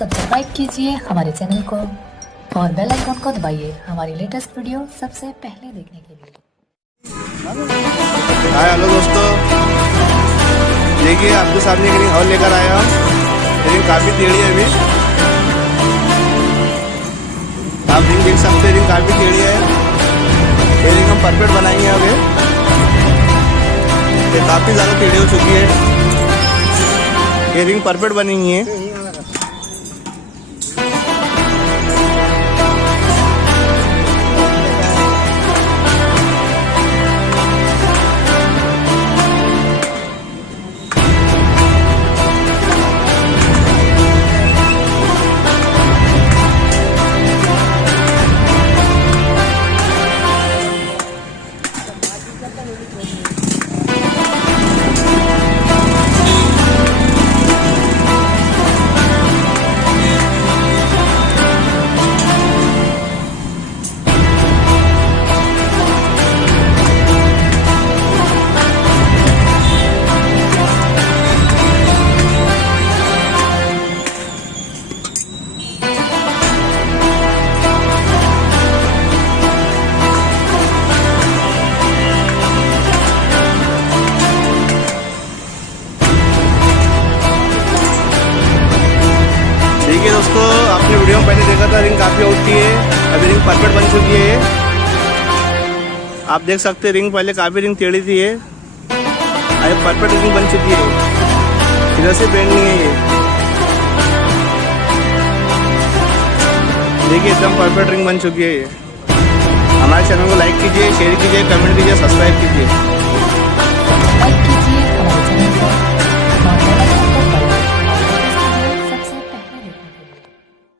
Subscribe कीजिए हमारे channel को और बेल आइकन को दबाइए हमारी लेटेस्ट वीडियो सबसे पहले देखने के लिए। हाय हेलो दोस्तों, देखिए आपके सामने एक रिंग और लेकर आया हम। रिंग काफ़ी टेढ़ी है अभी, आप रिंग देख सकते हैं। रिंग काफ़ी टेढ़ी है। ये रिंग हम परफेक्ट बनाएंगे आगे। ये काफ़ी ज़्यादा टेढ़ी हो चुकी है। ये रिंग परफेक्ट बनेंगी है। देखिए दोस्तों, आपने वीडियो में पहले देखा था रिंग काफ़ी उठती है। अभी रिंग परफेक्ट बन चुकी है। आप देख सकते हैं रिंग पहले काफ़ी रिंग टेढ़ी थी है, अभी परफेक्ट रिंग बन चुकी है। इधर से बेंड नहीं है ये। देखिए एकदम परफेक्ट रिंग बन चुकी है ये। हमारे चैनल को लाइक कीजिए, शेयर कीजिए, कमेंट कीजिए, सब्सक्राइब कीजिए।